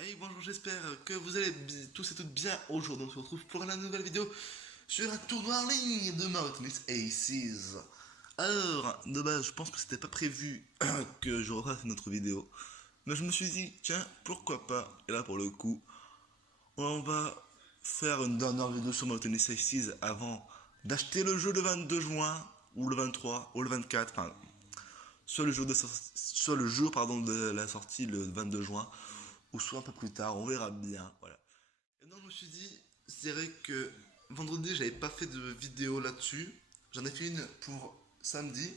Hey, bonjour, j'espère que vous allez tous et toutes bien. Aujourd'hui, on se retrouve pour la nouvelle vidéo sur un tournoi en ligne de Mountainous Aces. Alors, de base, je pense que c'était pas prévu que je refasse une autre vidéo. Mais je me suis dit, tiens, pourquoi pas. Et là, pour le coup, on va faire une dernière vidéo sur Mountainous Aces avant d'acheter le jeu le 22 juin, ou le 23, ou le 24, enfin, soit le jour pardon, de la sortie le 22 juin, ou soit un peu plus tard, on verra bien. Voilà. Et non, je me suis dit, c'est vrai que vendredi, j'avais pas fait de vidéo là-dessus. J'en ai fait une pour samedi,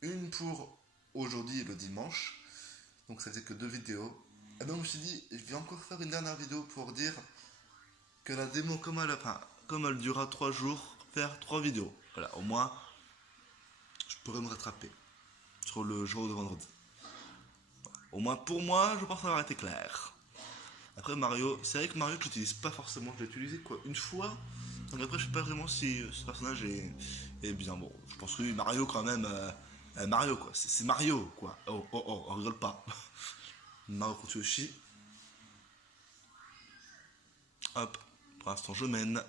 une pour aujourd'hui, le dimanche. Donc ça faisait que deux vidéos. Et donc je me suis dit, je vais encore faire une dernière vidéo pour dire que la démo, comme elle durera 3 jours, faire 3 vidéos. Voilà, au moins, je pourrais me rattraper sur le jour de vendredi. Au moins pour moi, je pense avoir été clair. Après Mario, c'est vrai que Mario je l'utilise pas forcément, je l'ai utilisé quoi une fois. Donc après je sais pas vraiment si ce personnage est bien bon. Je pense que oui, Mario quand même, Mario quoi, c'est Mario quoi. Oh oh oh, on rigole pas. Mario contre Yoshi. Hop, pour l'instant je mène.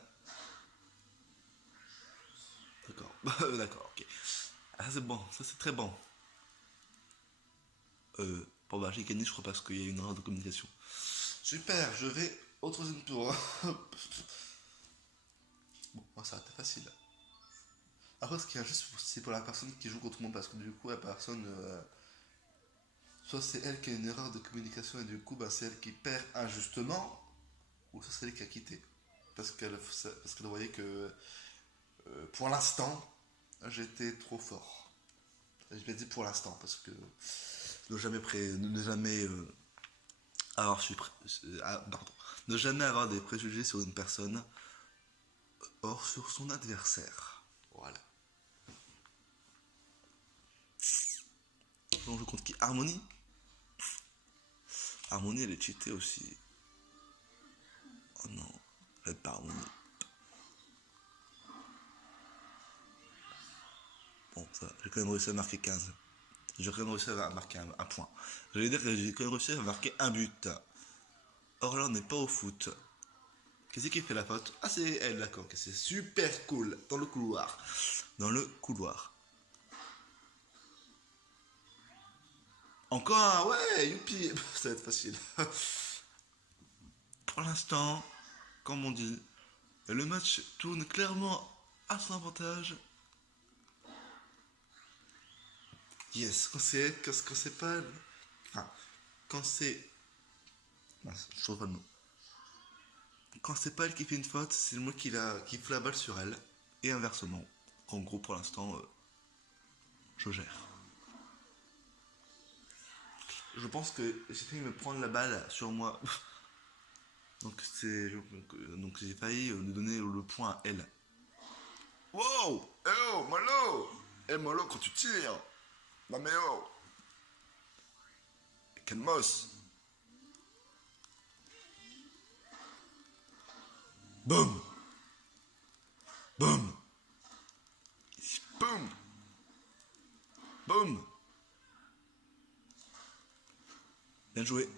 D'accord, d'accord, ok. Ah ça c'est bon, ça c'est très bon. Bon bah j'ai gagné je crois parce qu'il y a une erreur de communication. Super, je vais au troisième tour. Bon, ça va être facile. Après, ce qui est injuste, c'est pour la personne qui joue contre moi, parce que du coup, la personne, soit c'est elle qui a une erreur de communication et du coup, bah, c'est elle qui perd injustement, ou soit c'est elle qui a quitté. Parce qu'elle voyait que, pour l'instant, j'étais trop fort. Je vais dire pour l'instant, parce que ne jamais avoir, pardon, ne jamais avoir des préjugés sur une personne, hors sur son adversaire. Voilà. Donc je compte qui Harmonie. Harmonie, elle est cheatée aussi. Oh non, elle pas Harmonie. Bon, ça, j'ai quand même réussi à marquer 15. J'ai quand même réussi à marquer un point. J'allais dire que j'ai quand même réussi à marquer un but. Or là, on n'est pas au foot. Qu'est-ce qui fait la faute? Ah, c'est elle, d'accord. Okay, c'est super cool. Dans le couloir. Dans le couloir. Encore un, ouais, youpi. Ça va être facile. Pour l'instant, comme on dit, le match tourne clairement à son avantage. Yes, quand c'est pas. Enfin, quand c'est. Mince, je trouve pas le mot. Quand c'est pas elle qui fait une faute, c'est moi qui fait la balle sur elle. Et inversement. En gros, pour l'instant, je gère. Je pense que j'ai failli me prendre la balle sur moi. Donc j'ai failli lui donner le point à elle. Wow! Eh oh, Malo! Eh Malo, quand tu tires! Non mais oh! Quel mosse! Boum! Boum! Boum! Boum! Bien joué.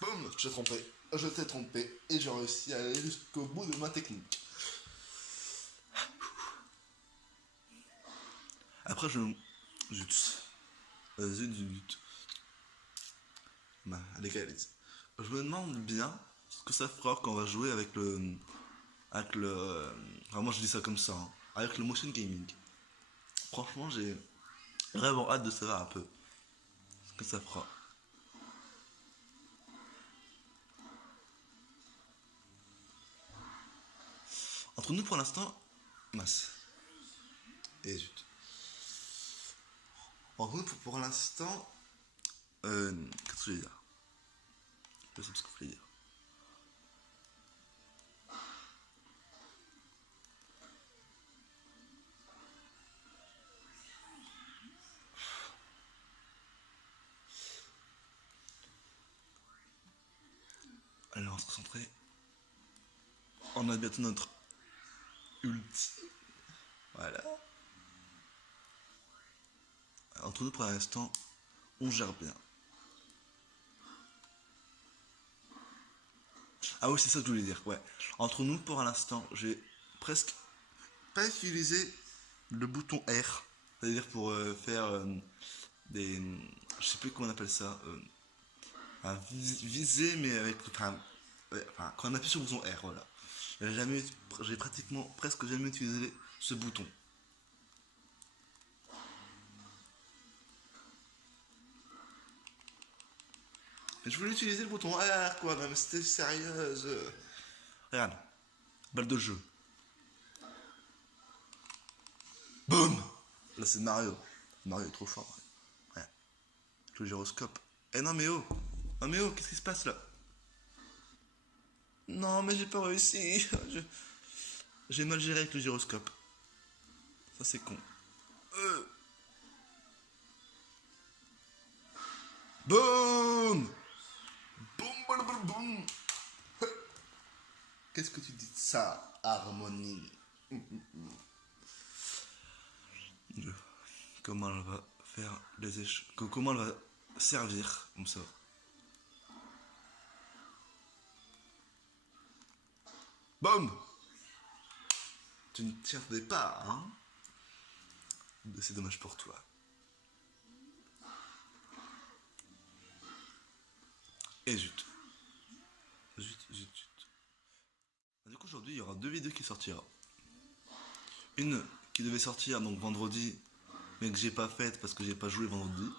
Boum! Je t'ai trompé. Je t'ai trompé. Et j'ai réussi à aller jusqu'au bout de ma technique. Après, Zut. Zut. Bah, elle égalise. Je me demande bien ce que ça fera quand on va jouer avec le. Avec le. Vraiment, je dis ça comme ça. Hein, avec le motion gaming. Franchement, j'ai vraiment hâte de savoir un peu ce que ça fera. Entre nous, pour l'instant, mince. Et zut. Entre nous, pour l'instant, qu'est-ce que je vais dire? Je sais pas ce que je voulais dire. Allez, on va se concentrer. On a bientôt notre ulti. Voilà. Entre nous, pour l'instant, on gère bien. Ah oui, c'est ça que je voulais dire, ouais. Entre nous, pour l'instant, j'ai presque pas utilisé le bouton R. C'est-à-dire pour faire des... Je sais plus comment on appelle ça. Viser, mais avec... Enfin, ouais, enfin, quand on appuie sur le bouton R, voilà. J'ai pratiquement presque jamais utilisé ce bouton. Mais je voulais utiliser le bouton R, quoi, même si c'était sérieuse. Regarde, balle de jeu. Boum. Là, c'est Mario. Mario est trop fort. Ouais. Le gyroscope. Eh non, mais oh. Non, mais oh, qu'est-ce qui se passe là? Non, mais j'ai pas réussi. J'ai mal géré avec le gyroscope. Ça, c'est con. Euh. Boum. Boum, boum, boum, boum. Qu'est-ce que tu dis de ça, Harmonie? Comment elle va faire les échecs? Comment elle va servir comme ça? Boum. Tu ne t'y attendais pas, hein? C'est dommage pour toi. Et zut. Zut, zut, zut. Du coup, aujourd'hui, il y aura deux vidéos qui sortiront. Une qui devait sortir donc vendredi, mais que j'ai pas faite parce que j'ai pas joué vendredi.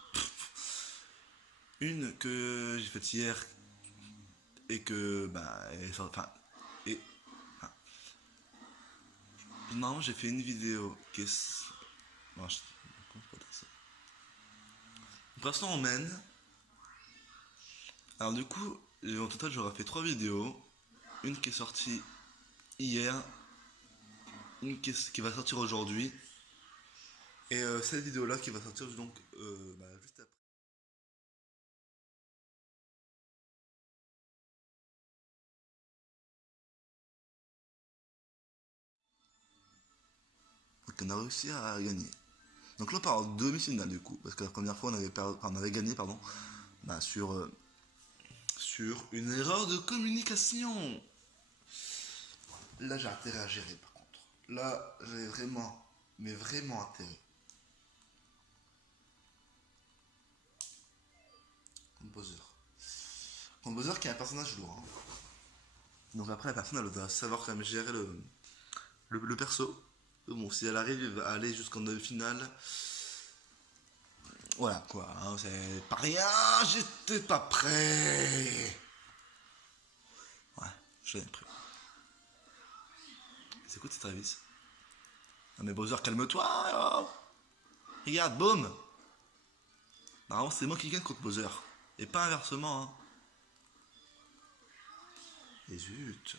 Une que j'ai faite hier et que bah enfin et enfin, non, j'ai fait une vidéo qui est non, comment je peux dire ça. Pour l'instant, on mène. Alors du coup, au total, j'aurais fait trois vidéos. Une qui est sortie hier, une qui va sortir aujourd'hui, et cette vidéo-là qui va sortir donc juste après. Donc on a réussi à gagner. Donc là on parle de demi-finale du coup, parce que la première fois on avait gagné pardon, bah, sur une erreur de communication. Là j'ai intérêt à gérer par contre. Là j'ai vraiment, mais vraiment intérêt. Composer. Composer qui est un personnage lourd. Hein. Donc après la personne elle doit savoir quand même gérer le perso. Bon, si elle arrive à aller jusqu'en demi-finale, voilà quoi, hein, c'est pas rien, j'étais pas prêt. Ouais, je l'ai pris. C'est quoi, c'est Travis? Non mais Bowser, calme-toi, oh. Regarde, boum. Normalement, c'est moi qui gagne contre Bowser. Et pas inversement, hein. Et zut.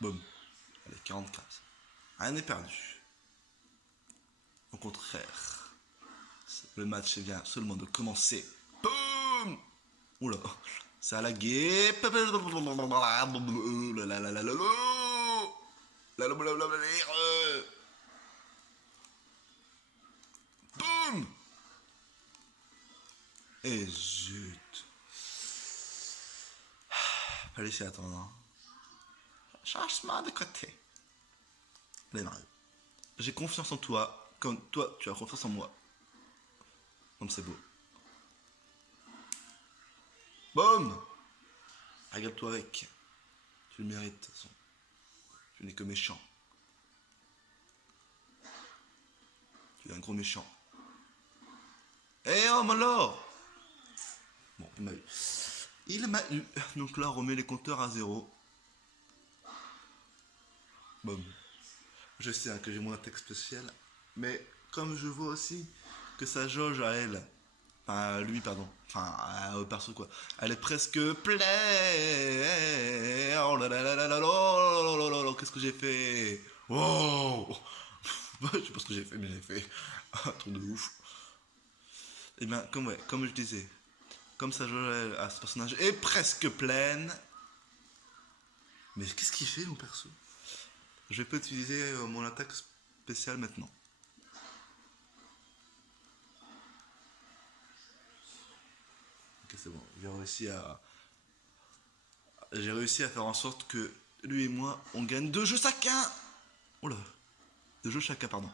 Boum. Allez, 44. Rien n'est perdu. Au contraire. Le match vient seulement de commencer. Boum. Oula. Ça a lagué. Boum. Et zut. Fallait s'y attendre. Hein. Changement de côté. Allez Mario. J'ai confiance en toi, comme toi tu as confiance en moi. Comme c'est beau. Boum. Regarde-toi avec. Tu le mérites de toute façon. Tu n'es que méchant. Tu es un gros méchant. Eh oh mon lord. Bon, il m'a eu. Il m'a eu. Donc là, on remet les compteurs à zéro. Boum. Je sais hein, que j'ai mon attaque spéciale. Mais comme je vois aussi que sa jauge à elle. Enfin, à lui, pardon. Enfin, au perso quoi. Elle est presque pleine. Oh là là là là là là. Qu'est-ce que j'ai fait? Wow. Je sais pas ce que j'ai fait, mais j'ai fait un truc de ouf. Et bien, comme je disais, comme ça jauge à ce personnage est presque pleine. Mais qu'est-ce qu'il fait mon perso? Je vais pas utiliser mon attaque spéciale maintenant. Ok, c'est bon. J'ai réussi à faire en sorte que lui et moi, on gagne 2 jeux chacun. Oh là. 2 jeux chacun, pardon.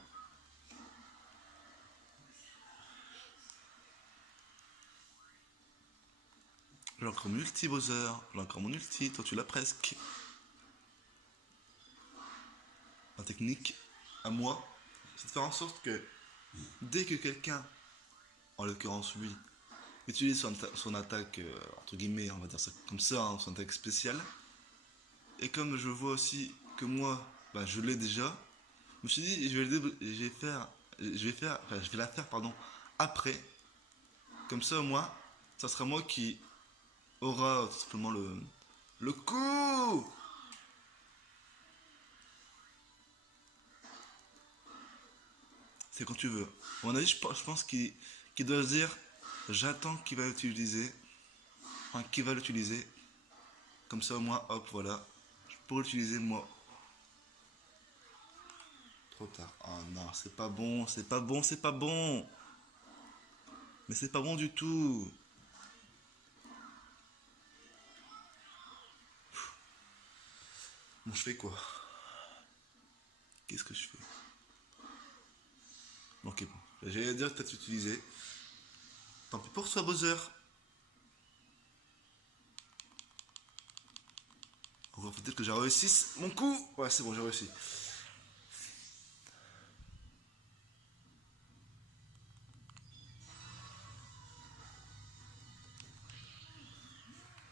J'ai encore mon ulti, Bowser. J'ai encore mon ulti. Toi, tu l'as presque. Ma technique, à moi, c'est de faire en sorte que dès que quelqu'un, en l'occurrence lui, utilise son attaque, entre guillemets, on va dire ça comme ça, hein, son attaque spéciale, et comme je vois aussi que moi, bah, je l'ai déjà, je me suis dit, je vais la faire, pardon, après. Comme ça, au moins, ça sera moi qui aura tout simplement le coup. C'est quand tu veux. À mon avis, je pense qu'il doit se dire, j'attends qu'il va l'utiliser, enfin, qu'il va l'utiliser. Comme ça, au moins, hop, voilà, je pourrais l'utiliser moi. Trop tard. Oh non, c'est pas bon, c'est pas bon, c'est pas bon. Mais c'est pas bon du tout. Bon, je fais quoi? Qu'est-ce que je fais? Ok, bon. J'allais dire peut-être utiliser. Tant pis pour toi, Bowser. Encore faut-il que j'ai réussi mon coup. Ouais, c'est bon, j'ai réussi.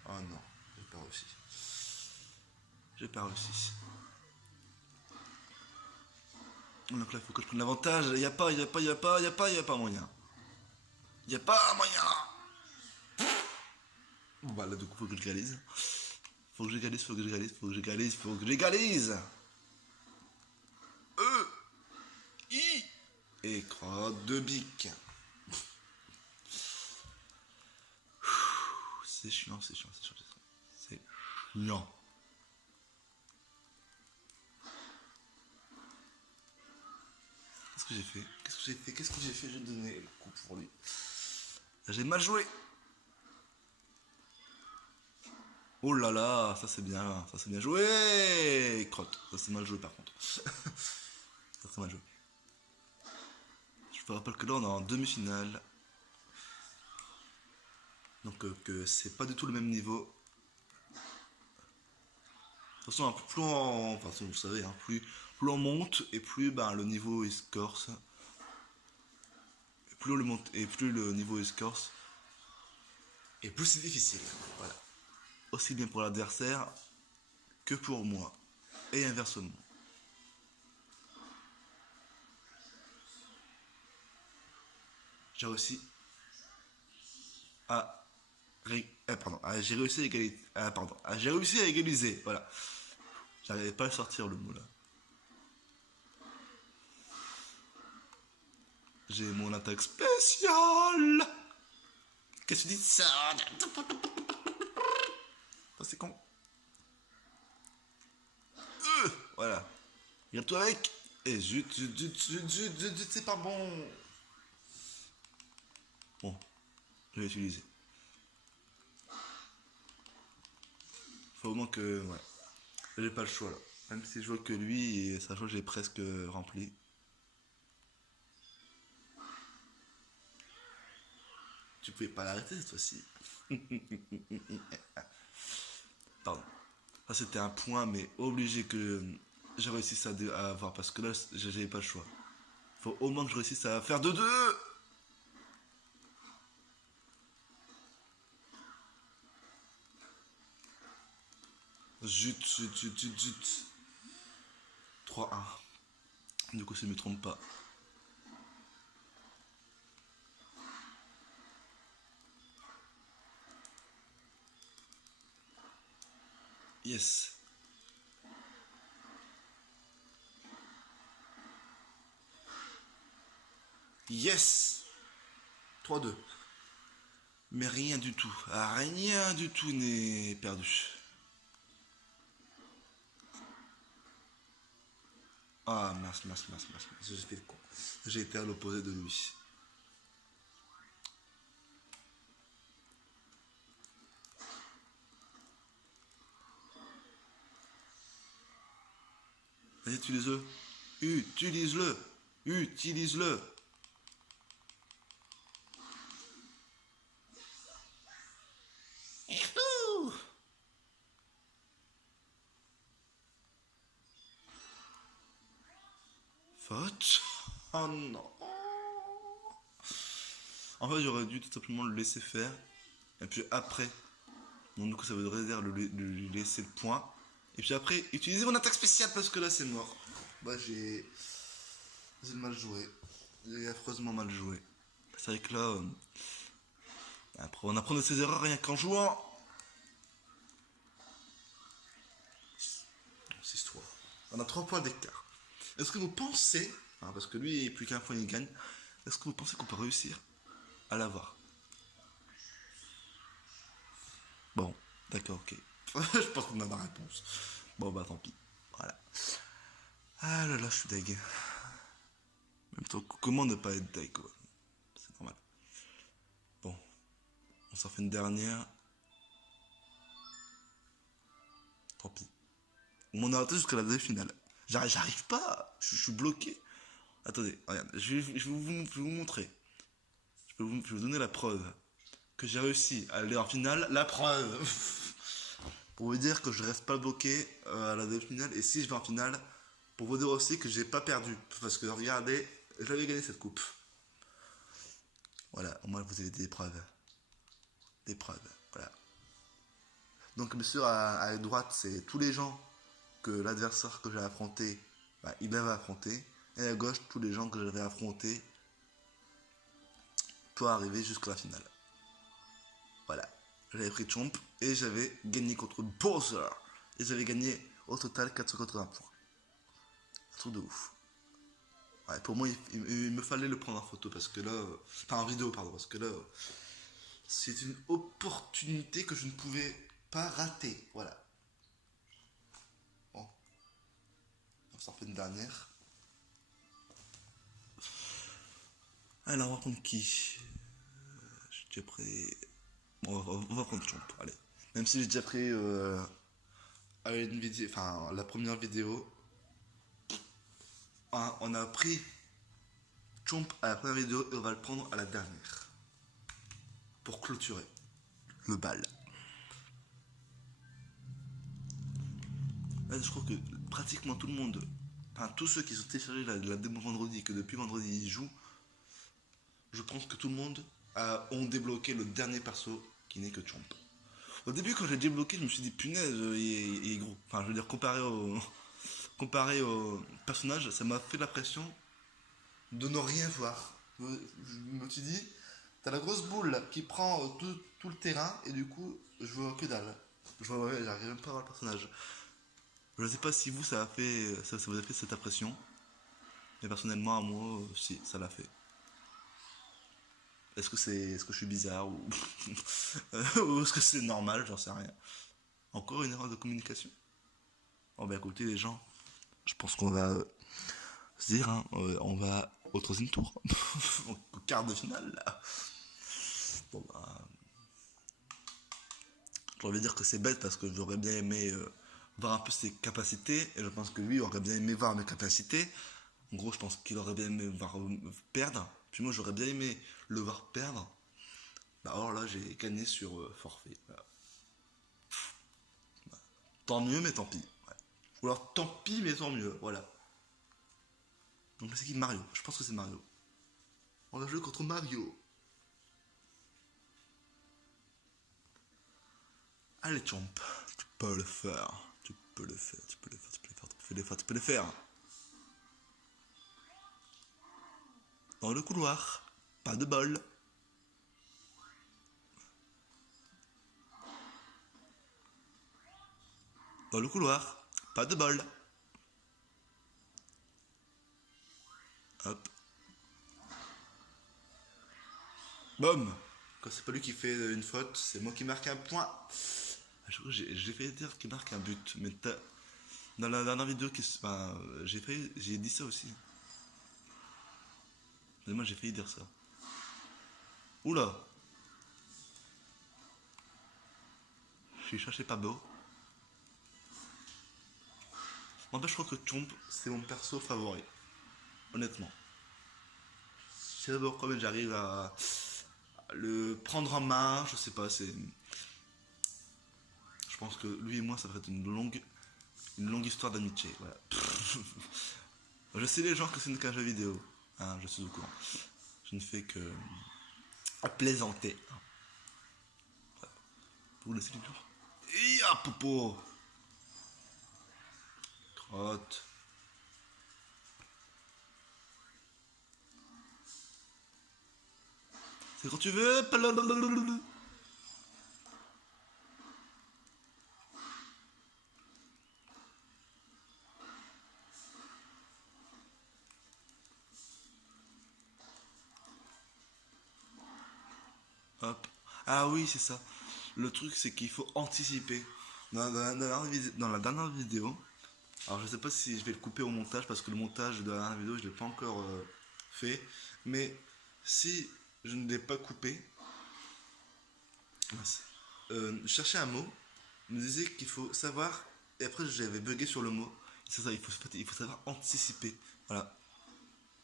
Oh non, j'ai pas réussi. J'ai pas réussi. Donc là, il faut que je prenne l'avantage. Y a pas moyen. Y a pas moyen. Bon bah là, du coup, faut que je réalise. Faut que j'égalise, faut que j'égalise, faut que j'égalise, faut que j'égalise. E, I. Et crotte de bique. C'est chiant, c'est chiant, c'est chiant, c'est chiant. C'est chiant. Qu'est-ce que j'ai fait? Qu'est-ce que j'ai fait? Qu'est-ce que j'ai fait? J'ai donné le coup pour lui. J'ai mal joué. Oh là là, ça c'est bien joué. Crotte, ça c'est mal joué par contre. Ça c'est mal joué. Je vous rappelle que là on est en demi-finale. Donc que c'est pas du tout le même niveau. De toute façon, plus on, enfin, vous savez, hein, plus on monte et plus ben, le niveau il se corse. Et plus on le monte et plus le niveau il se corse. Et plus c'est difficile. Voilà. Aussi bien pour l'adversaire que pour moi. Et inversement. J'ai réussi à j'ai réussi à égaliser. J'ai réussi à égaliser. Voilà. J'arrivais pas à sortir le mot là. J'ai mon attaque spéciale. Qu'est-ce que tu dis de ça? Ça c'est con. Voilà. Regarde-toi avec. Et zut, c'est pas bon. Bon, je vais utiliser. Faut au moins que. Ouais. J'ai pas le choix là. Même si je vois que lui, et sa chose j'ai presque rempli. Tu pouvais pas l'arrêter cette fois-ci. Pardon. Ça c'était un point, mais obligé que j'ai réussi à avoir. Parce que là, j'avais pas le choix. Faut au moins que je réussisse à faire de deux. Zut. 3-1. Du coup, si je me trompe pas. Yes. Yes. 3-2. Mais rien du tout. Rien du tout n'est perdu. Ah mince. J'ai fait le con. J'ai été à l'opposé de lui. Vas-y, utilise-le. Utilise-le. Utilise-le. Faute. Oh non. En fait, j'aurais dû tout simplement le laisser faire. Et puis après, donc du coup, ça voudrait dire lui laisser le point. Et puis après, utiliser mon attaque spéciale parce que là, c'est mort. Bah, j'ai mal joué. J'ai affreusement mal joué. C'est vrai que là, après, on apprend de ses erreurs rien qu'en jouant. 6-3. On a 3 points d'écart. Est-ce que vous pensez, hein, parce que lui, plus qu'un point, il gagne, est-ce que vous pensez qu'on peut réussir à l'avoir? Bon, d'accord, ok. Je pense qu'on a la réponse. Bon, bah tant pis. Voilà. Ah là là, je suis deg. En même temps, comment ne pas être deg, quoi. C'est normal. Bon, on s'en fait une dernière. Tant pis. On a arrêté jusqu'à la demi-finale. J'arrive pas. Je suis bloqué. Attendez, regarde, je vais vous montrer. Je vais vous donner la preuve que j'ai réussi à aller en finale. La preuve. Pour vous dire que je reste pas bloqué à la demi-finale. Et si je vais en finale, pour vous dire aussi que j'ai pas perdu. Parce que regardez, j'avais gagné cette coupe. Voilà, au moins vous avez des preuves. Des preuves, voilà. Donc bien sûr, à droite, c'est tous les gens que l'adversaire que j'ai affronté, bah, il m'avait affronté. Et à gauche, tous les gens que j'avais affrontés pour arriver jusqu'à la finale. Voilà. J'avais pris Chomp et j'avais gagné contre Bowser. Et j'avais gagné au total 480 points. Un truc de ouf. Ouais, pour moi, il me fallait le prendre en photo parce que là. Enfin, en vidéo, pardon. Parce que là, c'est une opportunité que je ne pouvais pas rater. Voilà. Bon. On s'en fait une dernière. Alors, on va prendre qui? J'ai déjà pris. Bon, on va prendre Chomp, allez. Même si j'ai déjà pris une vidéo, enfin la première vidéo, on a pris Chomp à la première vidéo et on va le prendre à la dernière. Pour clôturer le bal. Là, je crois que pratiquement tout le monde, enfin tous ceux qui ont téléchargé la démo vendredi et que depuis vendredi ils jouent, je pense que tout le monde ont débloqué le dernier perso qui n'est que Chomp. Au début, quand j'ai débloqué, je me suis dit punaise, il est gros. Enfin, je veux dire, comparé au personnage, ça m'a fait l'impression de ne rien voir. Je me suis dit, t'as la grosse boule qui prend tout le terrain et du coup, je vois que dalle. J'arrive même pas à voir le personnage. Je sais pas si vous, ça vous a fait cette impression. Mais personnellement, à moi, si, ça l'a fait. Est-ce que je suis bizarre ou, ou est-ce que c'est normal, j'en sais rien. Encore une erreur de communication. Oh bah écoutez les gens, je pense qu'on va se dire, hein, on va au troisième tour, au quart de finale là. Bon bah, j'ai envie de dire que c'est bête parce que j'aurais bien aimé voir un peu ses capacités et je pense que lui aurait bien aimé voir mes capacités. En gros, je pense qu'il aurait bien aimé voir perdre. Puis moi, j'aurais bien aimé le voir perdre. Bah alors là, j'ai gagné sur forfait. Voilà. Tant mieux, mais tant pis. Ouais. Ou alors tant pis, mais tant mieux. Voilà. Donc c'est qui Mario? Je pense que c'est Mario. On va jouer contre Mario. Allez, Chomp. Tu peux le faire. Tu peux le faire. Tu peux le faire. Tu peux le faire. Tu peux le faire. Tu peux le faire. Dans le couloir. Pas de bol. Dans le couloir. Pas de bol. Hop. Boum. Quand c'est pas lui qui fait une faute, c'est moi qui marque un point. J'ai failli dire qu'il marque un but, mais dans la dernière vidéo, j'ai dit ça aussi. Mais moi j'ai failli dire ça. Oula. Je suis cherché pas beau. En fait, je crois que Chomp, c'est mon perso favori. Honnêtement. Je sais pas pourquoi, mais j'arrive à le prendre en main. Je sais pas, c'est. Je pense que lui et moi, ça va être une longue histoire d'amitié. Voilà. Je sais les gens que ce n'est qu'un jeu vidéo. Hein, je suis au courant. Je ne fais que plaisanter. Vous laissez les gens. Ya popo. Crotte. C'est quand tu veux. Hop. Ah oui, c'est ça. Le truc, c'est qu'il faut anticiper. Dans la dernière vidéo, alors je sais pas si je vais le couper au montage parce que le montage de la dernière vidéo, je l'ai pas encore fait. Mais si je ne l'ai pas coupé, chercher un mot, me disait qu'il faut savoir. Et après, j'avais bugué sur le mot. C'est ça, il faut savoir anticiper. Voilà.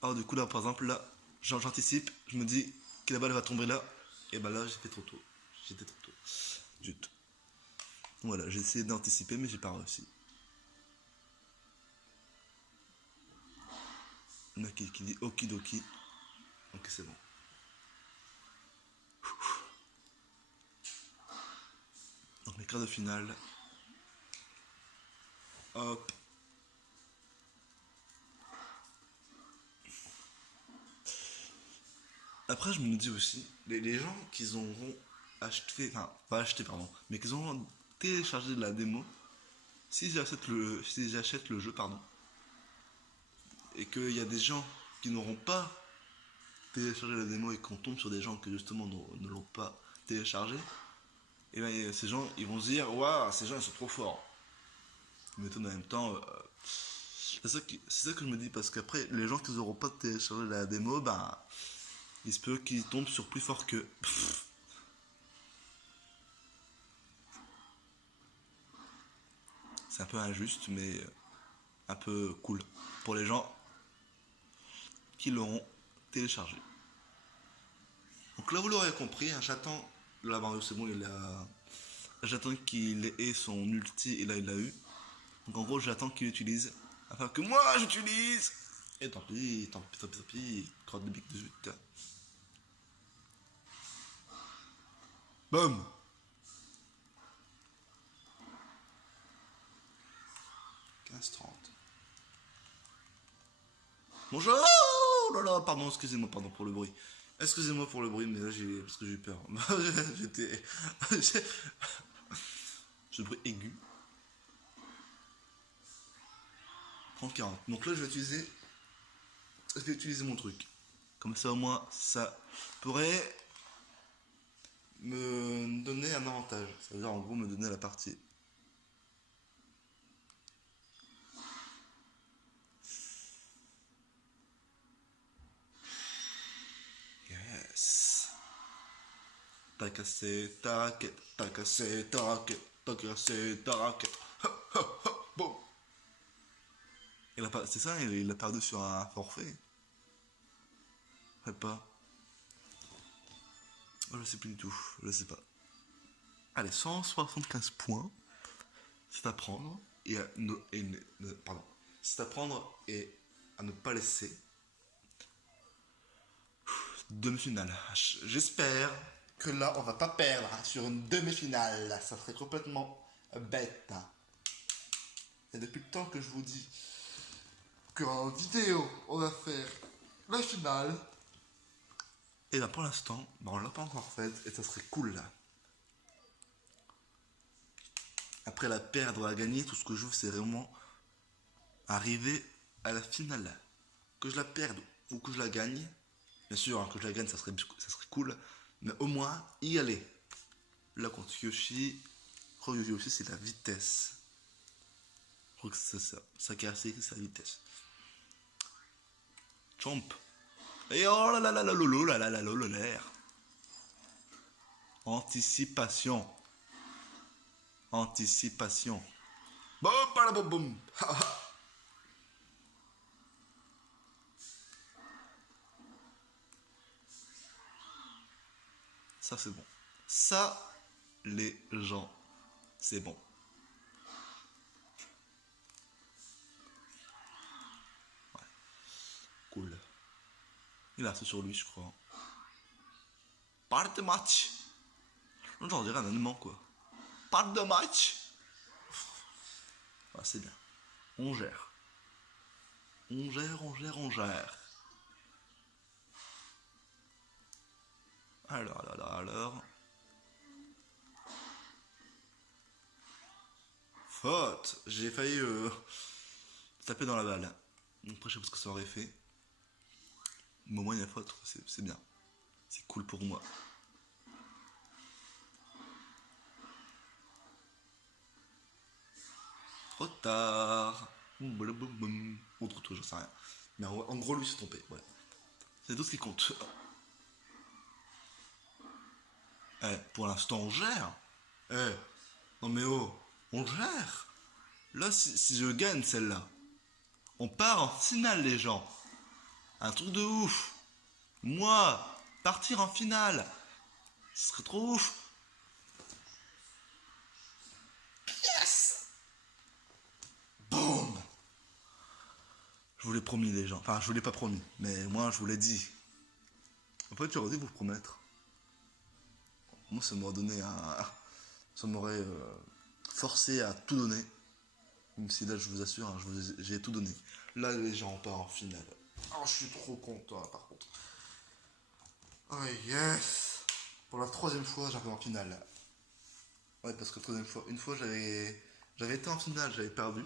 Alors, du coup, là, par exemple, là, j'anticipe, je me dis que la balle va tomber là. Et bah là, j'ai fait trop tôt. J'étais trop tôt. Zut. Voilà, j'ai essayé d'anticiper, mais j'ai pas réussi. Il y en a qui dit okidoki. Ok, c'est bon. Donc, les quarts de finale. Hop. Après, je me dis aussi, les gens qui auront acheté, enfin, pas acheté, pardon, mais qui auront téléchargé de la démo, si j'achète le jeu, pardon, et qu'il y a des gens qui n'auront pas téléchargé la démo et qu'on tombe sur des gens qui justement ne l'ont pas téléchargé, et bien ces gens ils vont se dire waouh, ces gens ils sont trop forts. Mais en même temps, c'est ça que je me dis, parce qu'après les gens qui n'auront pas téléchargé la démo, ben il se peut qu'ils tombent sur plus fort qu'eux. C'est un peu injuste, mais un peu cool pour les gens qui l'auront téléchargé. Donc là, vous l'aurez compris, hein, j'attends. Là, Mario, c'est bon, j'attends qu'il ait son ulti, et là, il l'a eu. Donc en gros, j'attends qu'il l'utilise, afin que moi, j'utilise. Et tant pis, crotte de bique de zut. Boum. Bonjour. Oh là là, pardon, excusez-moi, pardon pour le bruit. Excusez-moi pour le bruit, mais là, parce que j'ai eu peur. J'étais... Ce bruit aigu. 30-40. Donc là, je vais utiliser mon truc. Comme ça, au moins, ça pourrait me donner un avantage. Ça veut dire, en gros, me donner la partie. Yes. T'as cassé ta raquette, t'as cassé ta raquette, t'as cassé ta raquette. Bon. C'est ça, il a perdu sur un forfait. Ouais, pas. Oh, je sais plus du tout, je sais pas. Allez, 175 points. C'est à prendre pardon. C'est à prendre et à ne pas laisser. Demi-finale. J'espère que là, on va pas perdre sur une demi-finale. Ça serait complètement bête. Et depuis le temps que je vous dis qu'en vidéo, on va faire la finale. Et bien pour l'instant, on l'a pas encore faite et ça serait cool là. Après la perdre ou la gagner, tout ce que je veux, c'est vraiment arriver à la finale. Que je la perde ou que je la gagne. Bien sûr, hein, que je la gagne, ça serait cool. Mais au moins, y aller. Là, contre Yoshi, je crois que Yoshi, c'est la vitesse. Je crois que c'est ça. Sa caractéristique, c'est la vitesse. Chomp. Et oh là là là là lolo là là là lolo l'air. Anticipation. Anticipation. Boum, boum, boum. Ça, c'est bon. Ça, les gens, c'est bon. Ouais. Cool. Il a c'est sur lui, je crois. Part de match. J'en dirais un allemand, quoi. Part de match. Ah, c'est bien. On gère. On gère, on gère, on gère. Alors. Faute. J'ai failli taper dans la balle. Donc après, je sais pas ce que ça aurait fait. Mais au moins, il y a faute. C'est bien. C'est cool pour moi. Trop tard. Autre tout, j'en sais rien. Mais en gros, lui s'est trompé. Voilà. C'est tout ce qui compte. Pour l'instant, on gère. Non mais oh, on gère. Là, si je gagne celle-là, on part en finale, les gens. Un truc de ouf. Moi, partir en finale, ce serait trop ouf. Yes. Boum. Je vous l'ai promis, les gens. Enfin, je vous l'ai pas promis, mais moi, je vous l'ai dit. En fait, j'aurais dû vous promettre. Moi, ça m'aurait donné un... Ça m'aurait forcé à tout donner. Même si là, je vous assure, hein, j'ai tout donné. Là, les gens, on part en finale. Oh, je suis trop content, par contre. Oh, yes. Pour la troisième fois, j'arrive en finale. Ouais, parce que la troisième fois, une fois, j'avais été en finale, j'avais perdu.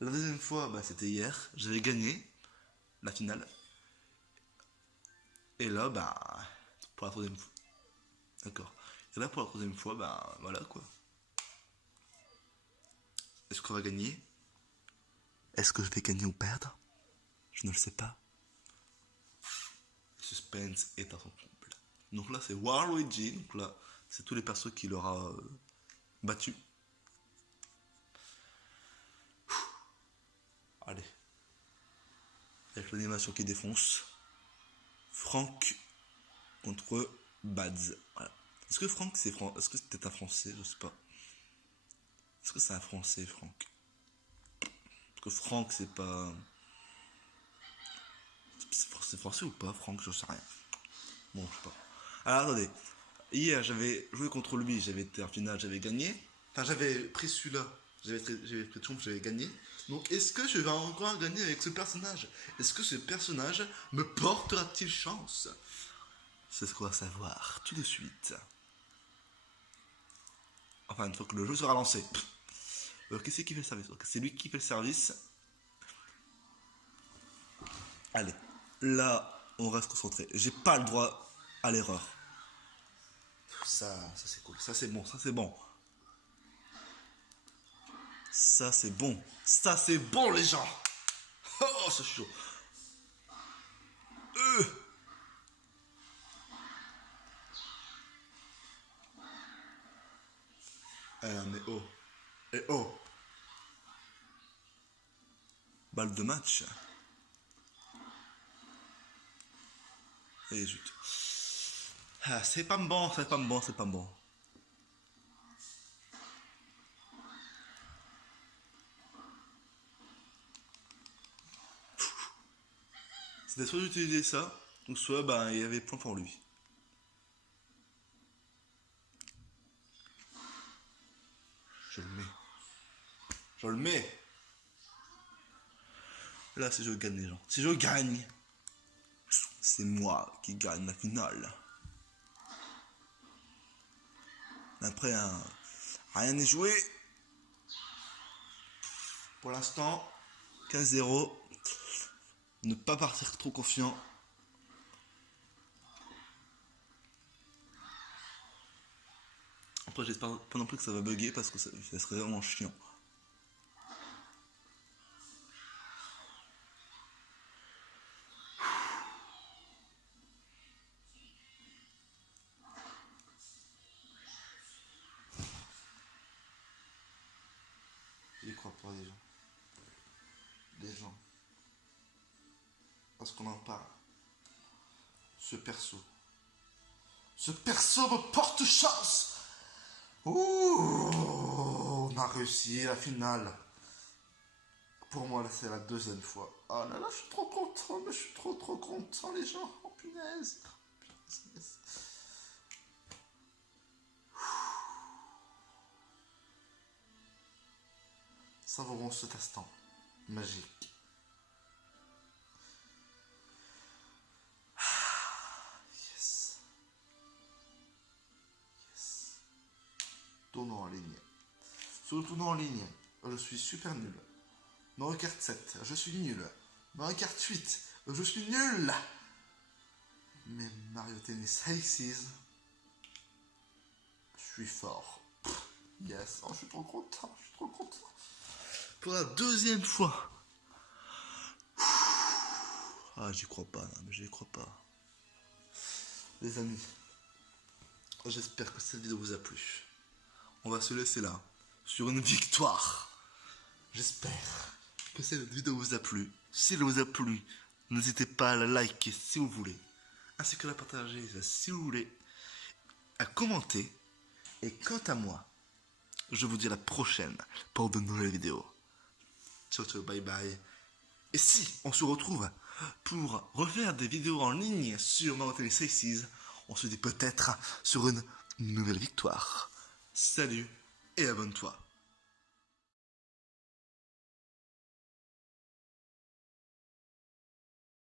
La deuxième fois, bah, c'était hier, j'avais gagné la finale. Et là, bah, pour la troisième fois. D'accord. Et là, pour la troisième fois, bah, voilà quoi. Est-ce qu'on va gagner? Est-ce que je vais gagner ou perdre? Je ne le sais pas. Le suspense est à son comble. Donc là, c'est Waluigi. Donc là, c'est tous les persos qu'il aura battus. Allez. Avec l'animation qui défonce. Franck contre Bads. Voilà. Est-ce que Franck c'est Est-ce que c'était un français? Je sais pas. Est-ce que c'est un français, Franck? Parce que Franck c'est pas. C'est français ou pas, Franck? Je sais rien. Bon, je sais pas. Alors attendez. Hier j'avais joué contre lui, j'avais été en finale, j'avais gagné. Enfin, j'avais pris celui-là. J'avais pris Trump, j'avais gagné. Donc, est-ce que je vais encore gagner avec ce personnage? Est-ce que ce personnage me portera-t-il chance? C'est ce qu'on va savoir tout de suite. Enfin, une fois que le jeu sera lancé. Qu'est-ce qui fait le service? C'est lui qui fait le service. Allez, là, on reste concentré. J'ai pas le droit à l'erreur. Ça c'est cool. Ça c'est bon, ça c'est bon. Ça c'est bon. Ça c'est bon, les gens. Oh, c'est chaud. Mais oh. Et oh. Balle de match. Et zut. Ah, c'est pas bon, c'est pas bon, c'est pas bon. C'était soit d'utiliser ça, ou soit bah, il y avait point pour lui. Je le mets. Je le mets. Là, si je gagne, les gens. Si je gagne, c'est moi qui gagne la finale. Après, hein, rien n'est joué. Pour l'instant, 15-0. Ne pas partir trop confiant. Après, j'espère pas non plus que ça va bugger parce que ça serait vraiment chiant. J'y crois pas, les gens. Les gens. Parce qu'on en parle. Ce perso. Ce perso me porte chance. Ouh, on a réussi la finale. Pour moi, là, c'est la deuxième fois. Oh là là, je suis trop content, mais je suis trop content, les gens. Oh punaise. Punaise. Savourons cet instant magique. Yes. Yes. Tournoi en ligne. Sur le tournoi en ligne, je suis super nul. Mario Kart 7, je suis nul. Mario Kart 8, je suis nul. Mais Mario Tennis Aces, je suis fort. Yes, oh, je suis trop content, je suis trop content. Pour la deuxième fois. Ah, j'y crois pas, non, mais j'y crois pas. Les amis, j'espère que cette vidéo vous a plu. On va se laisser là, sur une victoire. J'espère que cette vidéo vous a plu. Si elle vous a plu, n'hésitez pas à la liker si vous voulez, ainsi que la partager si vous voulez, à commenter. Et quant à moi, je vous dis à la prochaine pour de nouvelles vidéos. Ciao, ciao, bye bye. Et si on se retrouve pour refaire des vidéos en ligne sur Mario Tennis Aces, on se dit peut-être sur une nouvelle victoire. Salut et abonne-toi.